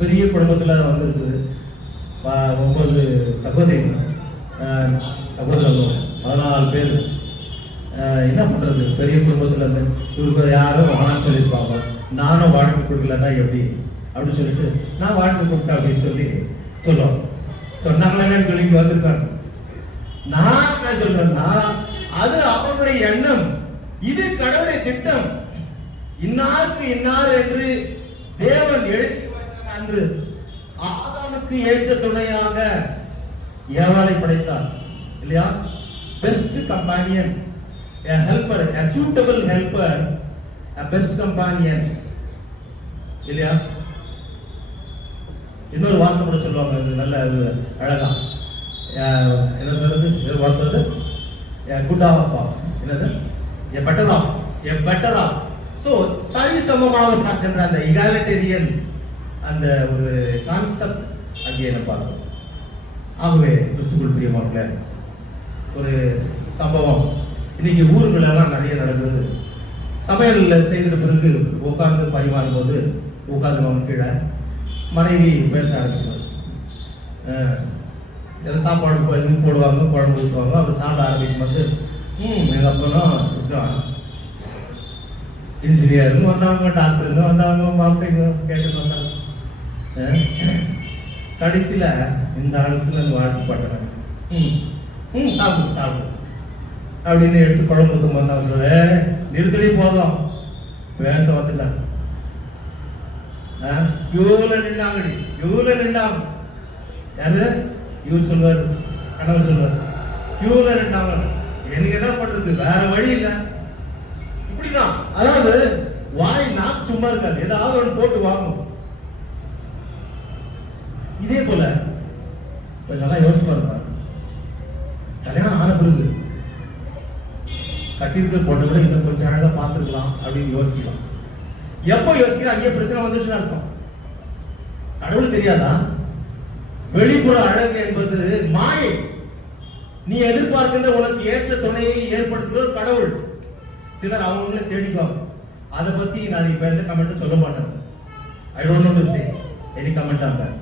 பெரிய குடும்பத்துல வந்திருக்குது, 9 சகோதரிகள், சகோதரர்கள், 14 பேர். என்ன பண்றது? பெரிய குடும்பத்துல இருந்து இவருக்கு யாரும் வாழ சொல்லியிருப்பாங்க, நானும் வாழ்க்கை கொடுக்கலன்னா எப்படி? அப்படின்னு சொல்லிட்டு நான் வாழ்க்கை கூப்பிட்டேன் அப்படின்னு சொல்லி சொல்லுவாங்க. சொன்னாங்களே இங்க வந்திருக்காங்க. நான் என்ன சொல்றேன்னா, அது அவருடைய எண்ணம், இது கடவுளுடைய திட்டம். இன்னாருக்கு இன்னார் என்று தேவன் எழுதி வைத்தார். அன்று ஆதாமுக்கு ஏற்ற துணையாக ஏவாளை படைத்தார் இல்லையா? Best companion, a helper, a suitable helper, a best companion இல்லையா? இன்னொரு வார்த்தை கூட சொல்லுவாங்க, அது நல்ல அழகா. என்ன சொல்றது வார்த்தை? குட் ஆஃப், என்னது? a better off. சோ சரி சமமாக பார்க்கின்ற அந்த இகாலிட்டேரியன் அந்த ஒரு கான்செப்ட் அங்கே என்ன பார்க்கணும். ஆகவே கிறிஸ்துவுக்குள் பிரியமானவர்களே, ஒரு சம்பவம் இன்னைக்கு ஊர்களெல்லாம் நிறைய நடக்குது. சமையல் செய்த பிறகு உட்கார்ந்து பரிமாறும் போது உட்கார்ந்து கீழே மனைவி பேச ஆரம்பிச்சார். சாப்பாடு போடுவாங்க, குழம்பு ஊற்றுவாங்க. அவர் சாப்பிட ஆரம்பிக்கும் போது எங்கள் அப்பனும் இன்ஜினியருங்க வந்தாங்க, டாக்டருங்க வந்தாங்க, மாப்பிள்ளைங்க கேட்டு வந்தாங்க. கடைசியில இந்த ஆளுக்கு நான் வாழ்த்துப்பட்டேன். சாப்பிடு சாப்பிடு அப்படின்னு எடுத்து குழம்பு ஊற்றும் வந்தாங்க. நிறுத்தலே போதும், பேச வந்துல யூல நின்றாங்கடி, யூல நின்றாங்க. யாரு? இவர் சொல்வார், கணவர் சொல்வார், யூல நின்றாங்க. எனக்கு என்ன பண்றது, வேற வழி இல்லை. இப்படிதான், அதாவது வாய் நாக்கு சும்மா இருக்காது, ஏதாவது ஒன்று போட்டு வாங்கும். இதே போல நல்லா யோசிச்சு பாருங்க. கல்யாணம் ஆன பிறகு கட்டிருக்க போட்ட விட இன்னும் கொஞ்சம் அழகா பார்த்துருக்கலாம் அப்படின்னு யோசிக்கலாம். எப்போ யோசிக்கிறா அங்கே பிரச்சனை வந்துச்சுன்னு அர்த்தம். கடவுள் தெரியாதா? வெளிப்புற அழகு என்பது மாயை. நீ எதிர்பார்க்கின்ற உனக்கு ஏற்ற துணையை ஏற்படுத்துகிற கடவுள். சிலர் அவங்களே தேடிக்குவாங்க. அதை பத்தி நான் இப்ப எந்த கமெண்ட் சொல்ல மாட்டேன். I don't know to say any comment on that.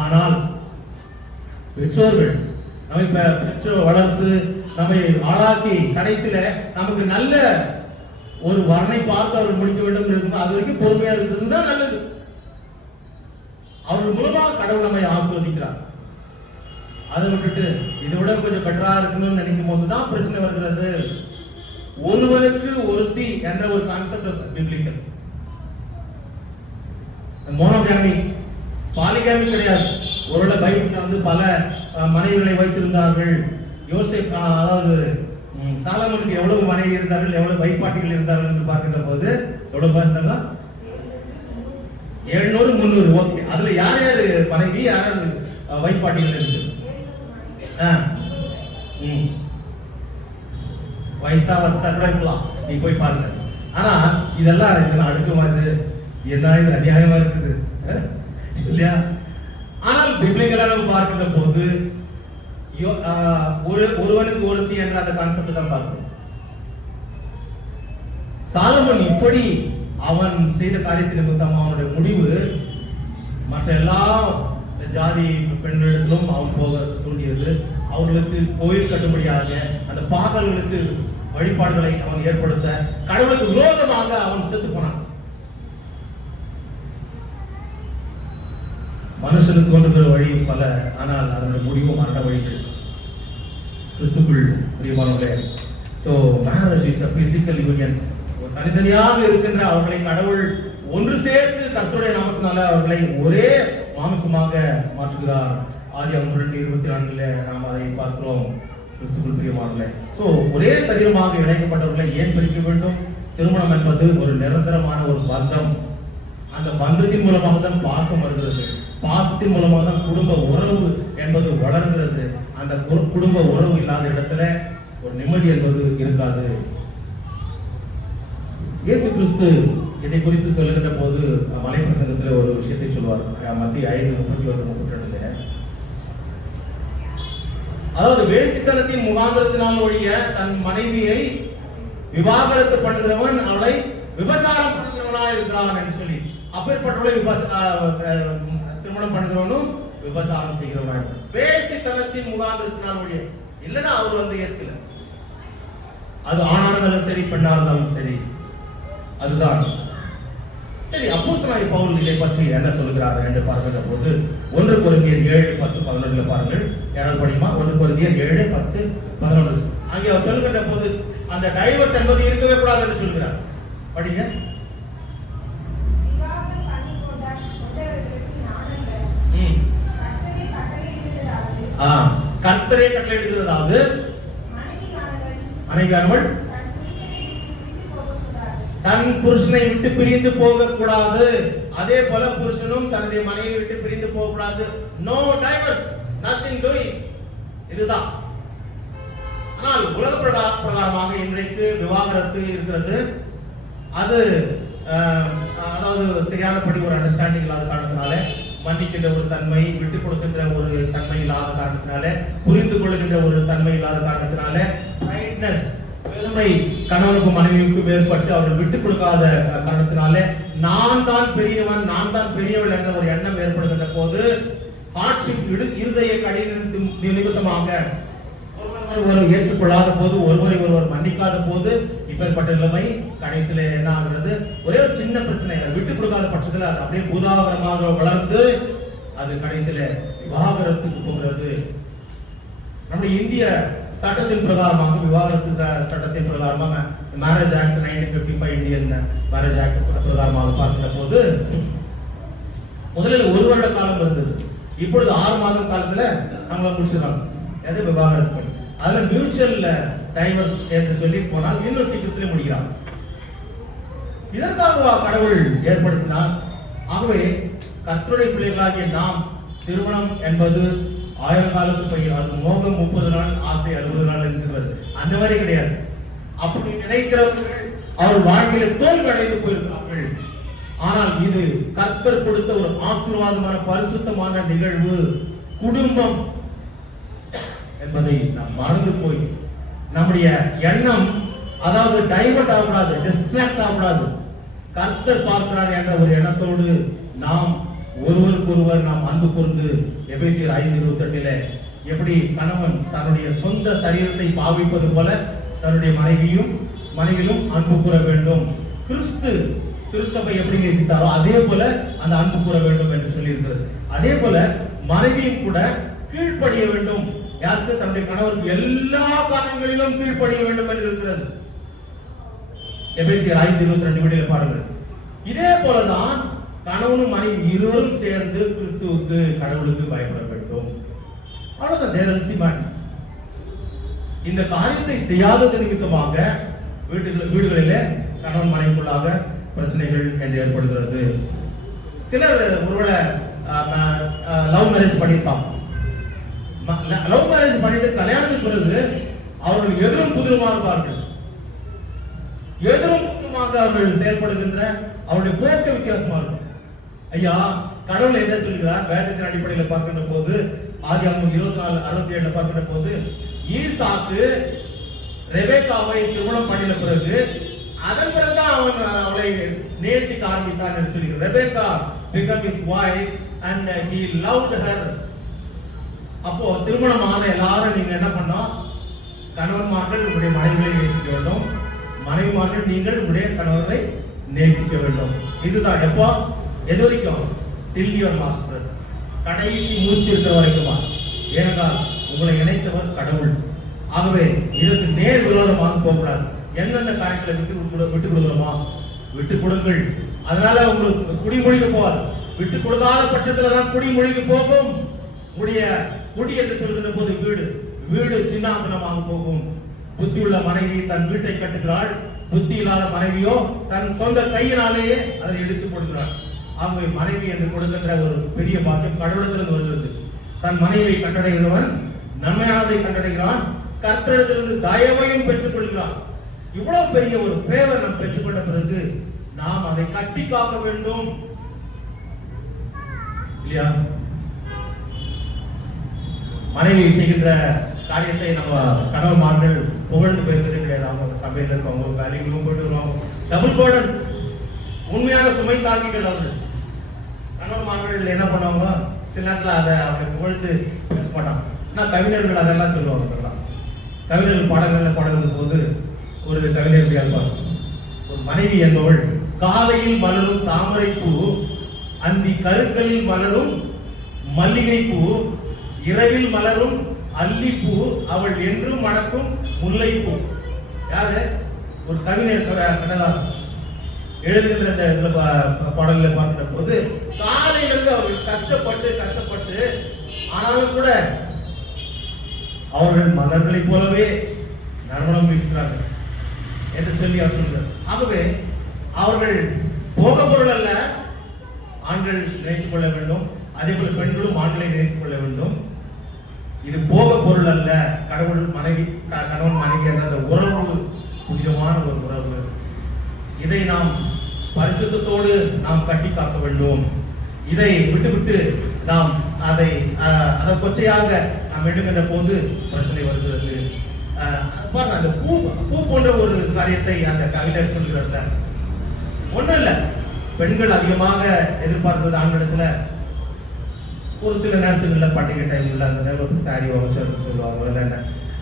ஆனால் பெற்றோர்கள் நம்மை பெற்றோர் வளர்த்து நம்மை ஆளாக்கி கடைசியில நமக்கு நல்ல ஒரு வரனை பார்த்து அவர் முடிக்க வேண்டும் இருக்கும். அது வரைக்கும் பொறுமையா இருக்கிறது தான் நல்லது. அவர்கள் மூலமாக கடவுள் நம்மை ஆசீர்வதிக்கிறார். அதை விட்டுட்டு இதை விட கொஞ்சம் பெட்டரா இருக்கணும்னு நினைக்கும் போதுதான் பிரச்சனை வருகிறது. ஒருவனுக்கு ஒருத்தி என்ற ஒரு கான்செப்ட் பிப்ளிக்கல். மோனோகாமி, பாலிகாமி கிடையாது. ஒருவேளை பைபிள்ல வந்து பல மனைவிகளை வைத்திருந்தார்கள். யோசேப், அதாவது சாலமோனுக்கு எவ்வளவு மனைவி இருந்தார்கள், எவ்வளவு வைப்பாட்டிகள் இருந்தார்கள் என்று பார்க்கின்ற போது எவ்வளவு பார்த்தாங்க? 700 300. ஓகே, அதுல யார் யாரு மனைவி, யார் யாரு வைப்பாட்டிகள் இருக்கு? வயசா வருஷா கூட இருக்கலாம், நீ போய் பாருங்க. ஆனா இதெல்லாம் அடுக்க மாதிரி என்ன, இது அநியாயமா இருக்குது இல்லையா? ஆனால் பிப்ளிக்கலா நம்ம பார்க்கின்ற போது ஒருவனுக்கு ஒருத்தி என்ற அந்த கான்செப்ட் தான் பார்க்கணும். சாலமோன் இப்படி அவன் செய்த காரியத்தின் நிமித்தம் அவனுடைய முடிவு மற்ற எல்லா ஜாதி பெண்களிடத்திலும் அவன் போக தூண்டியது. அவர்களுக்கு கோயில் கட்டும்படியாக அந்த பாகல்களுக்கு வழிபாடுகளை அவன் ஏற்படுத்த, கடவுளுக்கு விரோதமாக அவன் செத்து போனான். மனுஷனுக்கு கொண்டு வழி பல, ஆனால் அதனுடைய முடிவு மரண வழிகள். கிறிஸ்துக்குள் பிரியமானவர்களே, so marriage is a physical union. தனித்தனியாக இருக்கின்ற அவர்களை கடவுள் ஒன்று சேர்த்து கர்த்தருடைய நாமத்தினால அவர்களை ஒரே மாம்சமாக மாற்றுகிறார். ஆதியாகமம் 2:24 நாம் அதை பார்க்கிறோம். கிறிஸ்துக்குள் பிரியமானவர்களே, சோ ஒரே சரீரமாக இணைக்கப்பட்டவர்களை ஏன் பிரிக்க வேண்டும்? திருமணம் என்பது ஒரு நிரந்தரமான ஒரு பந்தம். அந்த பந்தத்தின் மூலமாக தான் பாசம் வருகிறது. பாசத்தின் மூலமாக தான் குடும்ப உறவு என்பது வளர்கிறது. அந்த குடும்ப உறவு இல்லாத இடத்துல ஒரு நிம்மதி என்பது இருக்காது. இயேசு கிறிஸ்து இதை குறித்து சொல்லுகின்ற போது மலை பிரசங்கத்தில் ஒரு விஷயத்தை சொல்வார். மத்திய 5:31-32. அதாவது வேசித்தனத்தின் முகாந்திரத்தினால் ஒழிய தன் மனைவியை விவாகரத்து பண்ணுகிறவன் அவளை விபச்சாரம் பண்ணுகிறவனா இருக்கிறான் என்று சொல்லி, அப்பேற்பட்டவளை திருமணம் பண்ணுகிறவனும் விபச்சாரம் செய்கிறவன். வேசித்தனத்தின் முகாந்திரத்தினால் ஒழிய இல்லைன்னா அவர் வந்து ஏற்கல. அது ஆணா இருந்தாலும் சரி, பெண்ணா இருந்தாலும் சரி. அதுதான் சரி, அப்போஸ்தலனாகிய பவுல் இதை பற்றி என்ன சொல்கிறார் என்று பார்க்கின்ற போது 1 கொரிந்தியர் 7:10-11 பாருங்கள். யாராவது படிமா? 1 கொரிந்தியர் 7:10-11. அங்கே அவர் சொல்கின்ற போது அந்த டைவர்ஸ் என்பது இருக்கவே கூடாது என்று சொல்கிறார். படிங்க. கர்த்தரே கட்டளையிடுகிறதாவது மனைவியானவள் தன் புருஷனை விட்டு பிரிந்து போக கூடாது. அதே போல புருஷனும் தன்னுடைய மனைவியை விட்டு பிரிந்து போக கூடாது. No divorce, nothing doing. இதுதான். ஆனால் உலக பிரகாரமாக இன்றைக்கு விவாகரத்து இருக்கிறது. அது அதாவது சரியானபடி ஒரு அண்டர்ஸ்டாண்டிங் இல்லாத காரணத்தினால, மன்னிக்கின்ற ஒரு தன்மை, விட்டுக் கொடுக்கின்ற ஒரு தன்மை இல்லாத காரணத்தினால, புரிந்து கொள்கின்ற ஒரு தன்மை இல்லாத காரணத்தினால, ரைட்னஸ் பெருமை கணவனுக்கும் மனைவிக்கும் ஏற்பட்டு அவர்கள் விட்டுக் கொடுக்காத காரணத்தினால, நான் தான் பெரியவன், நான் தான் பெரியவள் என்ற ஒரு எண்ணம் ஏற்படுகின்ற போது, ஹார்ட்ஷிப் இருதய கடின நிமித்தமாக ஒருவர் ஏற்றுக்கொள்ளாத போது, ஒருவரை ஒருவர் மன்னிக்காத போது, இப்பேற்பட்ட நிலைமை கடைசியில என்ன ஆகிறது? ஒரே ஒரு சின்ன பிரச்சனை, விட்டுக் கொடுக்காத பட்சத்தில் அது அப்படியே பூதாகரமாக வளர்ந்து அது கடைசியில விவாகரத்துக்கு போகிறது. நம்முடைய இந்திய சட்டத்தின் பிரகாரமாக, விவாகரத்து சட்டத்தின் பிரகாரமாக, marriage act 1955 Indian marriage act பிரகாரமாக பார்க்கிற போது முதலில் 1 வருட காலம் இருந்தது. இப்பொழுது 6 மாத காலத்துல நம்மள முடிச்சிடலாம். எது? விவாகரத்து. அதுல மியூச்சுவல் டைவர்ஸ் என்று சொல்லி போனால் இன்னும் சீக்கிரத்திலே முடிகிறார். இதற்காக கடவுள் ஏற்படுத்தினார். ஆகவே கர்த்தருடைய பிள்ளைகளாகிய நாம் திருமணம் என்பது 1000 காலத்துக்கு போய் அது மோகம் 30 நாள், ஆசை 60 நாள் இருக்கிறது. அந்த மாதிரி கிடையாது. அப்படி நினைக்கிறவர்கள் அவர் வாழ்க்கையில் தோல்வி அடைந்து போயிருக்கிறார்கள். ஆனால் இது கர்த்தர் கொடுத்த ஒரு ஆசீர்வாதமான பரிசுத்தமான நிகழ்வு, குடும்பம் என்பதை நாம் மறந்து போய் நம்முடைய எண்ணம், அதாவது டைவர்ட் ஆகக்கூடாது, டிஸ்ட்ராக்ட் ஆகக்கூடாது, கர்த்தர் பார்க்கிறார் என்ற ஒரு எண்ணத்தோடு நாம் ஒருவருக்கொருவர் நாம் அன்பு கூர்ந்து, எபேசியர் 5:28 எப்படி கணவன் தன்னுடைய சொந்த சரீரத்தை பாவிப்பது போல தன்னுடைய மனைவியிலும் அன்பு கூற வேண்டும். கிறிஸ்து திருச்சபை எப்படி நேசித்தாரோ அதே போல அந்த அன்பு கூற வேண்டும் என்று சொல்லி இருக்கிறது. அதே போல மனைவியும் கூட கீழ்ப்படிய வேண்டும். யாருக்கு? தன்னுடைய கணவருக்கு எல்லா காரணங்களிலும் கீழ்ப்படிய வேண்டும் என்று இருக்கிறது. எபேசியர் 5:22 பாருங்கள். இதே போலதான் கணவனும் மனைவி இருவரும் சேர்ந்து கிறிஸ்துவுக்கு, கடவுளுக்கு பயப்பட வேண்டும். அவ்வளவுதான். இந்த காரியத்தை செய்யாதது நிமித்தமாக வீடுகளிலே கணவன் மனைவிக்குள்ளாக பிரச்சனைகள் என்று ஏற்படுகிறது. சிலர் ஒருவேளை லவ் மேரேஜ் பண்ணிருப்பாங்க. லவ் மேரேஜ் பண்ணிட்டு கல்யாணத்துக்கு பிறகு அவர்கள் எதிரும் புதிருமாக இருப்பார்கள். எதிரும் புதிருமாக அவர்கள் செயல்படுகின்ற அவருடைய போக்கு வித்தியாசமா இருக்கும். ஐயா, கடவுள் என்ன சொல்கிறார்? வேதத்தின் அடிப்படையில் பார்க்கின்ற போது, ஆதியாகமம் 24:67 பார்க்கின்ற போது, ஈசாக்கு ரெபெக்காவை திருமணம் பண்ணின பிறகு அதன் பிறகுதான் அவன் அவளை நேசிக்க ஆரம்பித்தான் என்று சொல்கிறார். Rebecca became his wife and he loved her. அப்போ திருமணமான எல்லாரும் நீங்க என்ன பண்ணோம்? கணவன்மார்கள் உங்களுடைய மனைவியை நேசிக்க வேண்டும், மனைவிமார்கள் நீங்கள் உங்களுடைய கணவரை நேசிக்க வேண்டும். இதுதான். எப்போ? எது வரைக்கும்? till your master, கடைசி மூச்சு இருக்கிற வரைக்குமா. ஏனென்றால் உங்களை இணைத்தவர் கடவுள். ஆகவே இதற்கு நேர் விரோதமாக போகக்கூடாது. எந்தெந்த காரியங்களை விட்டு கொடுக்கிறோமா விட்டு கொடுங்கள். அதனால உங்களுக்கு குடிமொழிக்கு போகாது. விட்டு கொடுக்காத பட்சத்துல தான் குடிமொழிக்கு போகும். உடைய குடி என்று சொல்கின்ற போது வீடு சின்னாந்தனமாக போகும். புத்தியுள்ள மனைவி தன் வீட்டை கட்டுகிறாள், புத்தி இல்லாத மனைவியோ தன் சொந்த கையினாலேயே அதை எடுத்துக் கொடுக்கிறாள். ஆகவே மனைவி என்று கொடுக்கின்ற ஒரு பெரிய பாக்கியம் கடவுளத்திலிருந்து வருகிறது. தன் மனைவியை கண்டடைகிறவன் நன்மையானதை கண்டடைகிறான், கர்த்தரிடத்திலிருந்து தயவையும் பெற்றுக் கொள்கிறான். இவ்வளவு பெரிய ஒரு ஃபேவர் நாம் பெற்றுக்கொண்ட பிறகு நாம் அதை கட்டி காக்க வேண்டும் இல்லையா? மனைவி செய்கின்ற காரியத்தை நம்ம கணவன்மார்கள் புகழ்ந்து பேசுறது கிடையாது. அவங்க சபையில் இருக்கவங்க வேலைகளும் போயிட்டு வருவாங்க. டபுள் பர்டன், உண்மையான சுமை தாங்கிகள் அவர்கள். கணவன்மார்கள் என்ன பண்ணுவாங்க? சில நேரத்தில் அதை அவரை புகழ்ந்து பேச மாட்டாங்க. ஆனால் கவிஞர்கள் அதெல்லாம் சொல்லுவாங்க. கவிஞர்கள் பாடல்கள் பாடுகிற போது ஒரு கவிஞர் இருப்பார். ஒரு மனைவி என்பவள் காலையில் மலரும் தாமரை பூ, அந்தி கருக்களில் மலரும் மல்லிகை பூ, இரவில் மலரும் அல்லிப்பூ, அவள் என்றும் மணக்கும் முல்லைப்பூ. யாரு? ஒரு கவிஞர் கண்ணதாசன் எழுதுகின்ற இந்த பாடல்ல பார்க்கிற போது காலையிலிருந்து அவர்கள் கஷ்டப்பட்டு ஆனாலும் கூட அவர்கள் மலர்களைப் போலவே நறுமணம் வீசுகிறார்கள் என்று சொல்லி அவர் சொல்கிறார். ஆகவே அவர்கள் போக பொருள் அல்ல, ஆண்கள் நினைத்துக் கொள்ள வேண்டும், அதே போல பெண்களும் ஆண்களை நினைத்துக் கொள்ள வேண்டும். இது போக பொருள் அல்ல. கடவுள் மனைவி, கணவன் மனைவி என்ற அந்த உறவு புனிதமான ஒரு உறவு. இதை நாம் பரிசுத்தத்தோடு நாம் கட்டி காக்க வேண்டும். இதை விட்டுவிட்டு நாம் அதை கொச்சையாக நாம் எடுக்கின்ற போது பிரச்சனை வருகிறது. பாருங்க, அந்த பூ போன்ற ஒரு காரியத்தை அந்த கவிஞர் சொல்கிறார். ஒண்ணும் இல்ல, பெண்கள் அதிகமாக எதிர்பார்ப்பது ஆண்களிடத்துல ஒரு சில நேரத்துக்குள்ள பண்டிகை டைம்ல அந்த நேரம் சாரி வாங்க சொல்லுவாங்க, இல்லை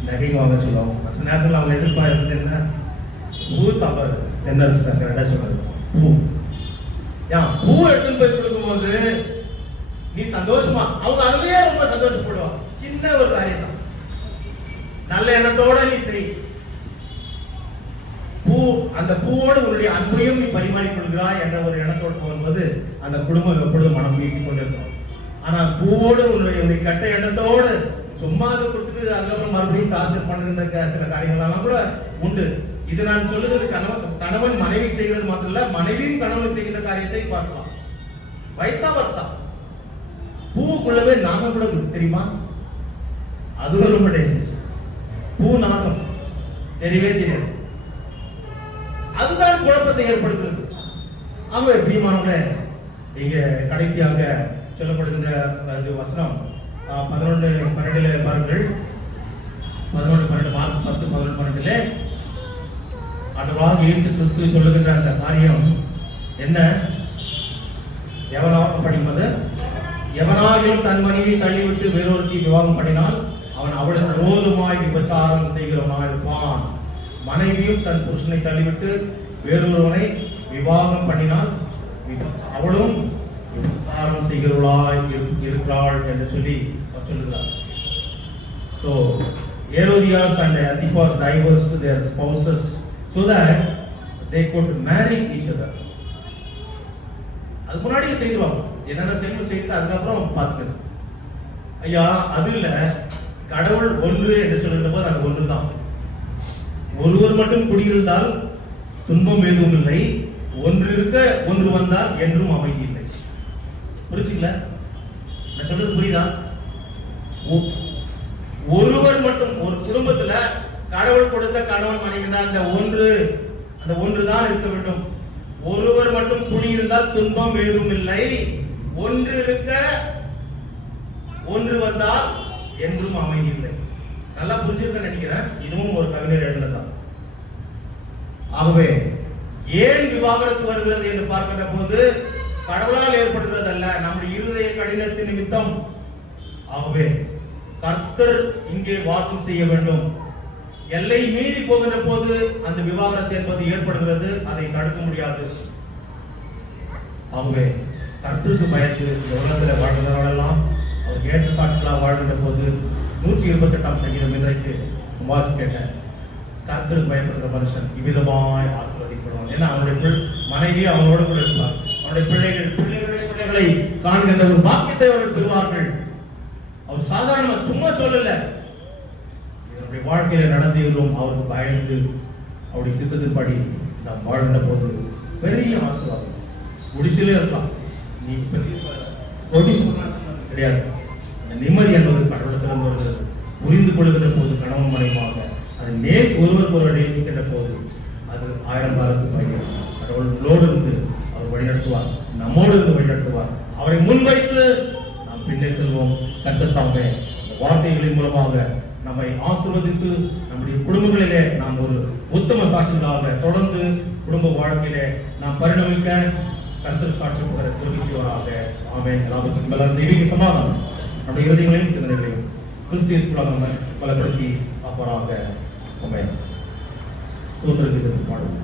நகை வாங்க சொல்லுவாங்க. மற்ற நேரத்தில் அவங்க எதிர்பார்க்கிறது என்ன? பூ தவறு என்ன கரெக்டா சொல்றது? பூ. பூ எடுத்துன்னு போய் கொடுக்கும்போது நீ சந்தோஷமா, அவங்க அதுலயே ரொம்ப சந்தோஷப்படுவாங்க. சின்ன ஒரு காரியம் தான், நல்ல எண்ணத்தோட நீ செய். பூ, அந்த பூவோடு உன்னுடைய அன்பையும் நீ பரிமாறிக் கொள்கிறாய் என்ற ஒரு எண்ணத்தோடு போகும்போது அந்த குடும்பம் எப்பொழுதும் மனம் வீசிக் கொண்டிருக்கும். ஆனா பூவோடு உன்னுடைய கெட்ட எண்ணத்தோடு சும்மா அதை கொடுத்துட்டு அதுக்கப்புறம் மறுபடியும் டார்ச்சர் பண்ணுகின்ற சில காரியங்கள்லாம் கூட உண்டு. இது நான் சொல்லுகிறது கணவன் மனைவி செய்கிறது மட்டும் இல்ல, மனைவியும் கணவன் செய்கின்ற காரியத்தை பார்க்கலாம். வயசா வருஷா பூவுக்குள்ளவே நாகம் கூட தெரியுமா? அதுவும் ரொம்ப டேஞ்சரஸ். பூ நாகம் தெரியவே தெரியாது. அதுதான் குழப்பத்தை ஏற்படுத்துகிறது. ஆகவே பிரியமானவர்களே, இங்க கடைசியாக சொல்லப்படுகின்ற வசனம் 11:12 பாருங்கள். 11:12 மார்க் 10:11 ஆண்டவராகிய இயேசு கிறிஸ்து சொல்லுகின்ற அந்த காரியம் என்ன? படிப்பது, எவனாகிலும் தன் மனைவி தள்ளிவிட்டு வேறொருத்தி விவாகம் பண்ணினால் அவன் அவளுக்கு விரோதமாய் விபச்சாரம் செய்கிறவனாய் இருப்பான். மனைவியும் தன் புருஷனை தள்ளிவிட்டு வேறொருவனை விவாகம் பண்ணினால் அவளும் விபச்சாரம் செய்கிறவளாய் இருக்கிறாள் என்று சொல்லி சொல்லுகிறார். So Herodias and Antipas divorced their spouses so that they could marry each other. அது முன்னாடியே செய்வாங்க, என்னென்ன செய்யணும் செய்து அதுக்கப்புறம் பார்த்துக்கிறது. ஐயா, அது இல்ல, கடவுள் ஒன்று என்று சொல்லுகிற போது அது ஒன்றுதான். ஒருவர் மட்டும் குடியிருந்தால் துன்பம் எதுவும் இல்லை, ஒன்று இருக்க ஒன்று வந்தால் என்றும் அமைதி இல்லை. புரிச்சுங்களா? நான் சொல்றது புரியுதா? ஒருவர் மட்டும், ஒரு குடும்பத்துல கடவுள் கொடுத்த கணவன் மனைவி அந்த ஒன்றுதான் இருக்க வேண்டும். ஒருவர் மட்டும் குடியிருந்தால் துன்பம் எதுவும் இல்லை, ஒன்று இருக்க ஒன்று வந்தால் என்றும் அமைதி இல்லை. நல்லா புரிஞ்சிருக்க நினைக்கிறேன். இதுவும் ஒரு கவிஞர் எழுதுனதான். ஆகவே ஏன் விவாகரத்து வருகிறது என்று பார்க்கின்ற போது கடவுளால் ஏற்படுகிறது அல்ல, நம்முடைய இருதய கடினத்தின் நிமித்தம். ஆகவே கர்த்தர் இங்கே வாசம் செய்ய வேண்டும். எல்லை மீறி போகின்ற போது அந்த விவாகரத்து என்பது ஏற்படுகிறது, அதை தடுக்க முடியாது. ஆகவே கர்த்தருக்கு பயந்து இந்த உலகத்தில் வாழ்கிறவர்களெல்லாம் அவர் ஏற்ற சாட்சிகளாக வாழ்கின்ற போது 128ஆம் சங்கீதம் இன்றைக்கு வாசி கேட்டேன். கர்த்தருக்கு பயப்படுகிற மனுஷன் இவ்விதமாய் ஆசீர்வதிக்கப்படுவான். ஏன்னா அவனுடைய மனைவி அவனோடு கூட இருப்பார், அவனுடைய பிள்ளைகளை காண்கின்ற ஒரு பாக்கியத்தை அவர்கள் பெறுவார்கள். அவர் சாதாரண சும்மா சொல்லல, என்னுடைய வாழ்க்கையில நடந்துகிறோம் அவருக்கு பயந்து அவருடைய சித்தத்தின்படி நாம் வாழ்கின்ற போது பெரிய ஆசீர்வாதம். குடிசிலே இருக்கலாம், நீ கிடையாது. நிம்மதி என்பது கடவுளத்திலிருந்து வருகிறது. புரிந்து கொள்கின்ற போது கணவன் மனைவியாக அது ஒருவருக்கு ஒருவர் நேசிக்கின்ற போது அது 1000 காலத்துக்கு பயன். கடவுளோடு இருந்து அவர் வழிநடத்துவார், நம்மோடு இருந்து வழிநடத்துவார். அவரை முன்வைத்து நாம் பின்னே செல்வோம். கர்த்தர் வார்த்தைகளின் மூலமாக நம்மை ஆசீர்வதித்து நம்முடைய குடும்பங்களிலே நாம் ஒரு உத்தம சாட்சிகளாக தொடர்ந்து குடும்ப வாழ்க்கையிலே நாம் பரிணமிக்க கர்த்தர் சாட்சி போகிற திருவிழாவாக. ஆமென். எல்லாத்துக்கும் மேல தெய்வீக சமாதானம் நம்முடைய இருதயங்களையும் சிந்தனைகளையும் கிறிஸ்தியஸ்களாக நம்ம பலப்படுத்தி அப்பாராக. ஆமென். ஸ்தோத்திரம் பாடுவோம்.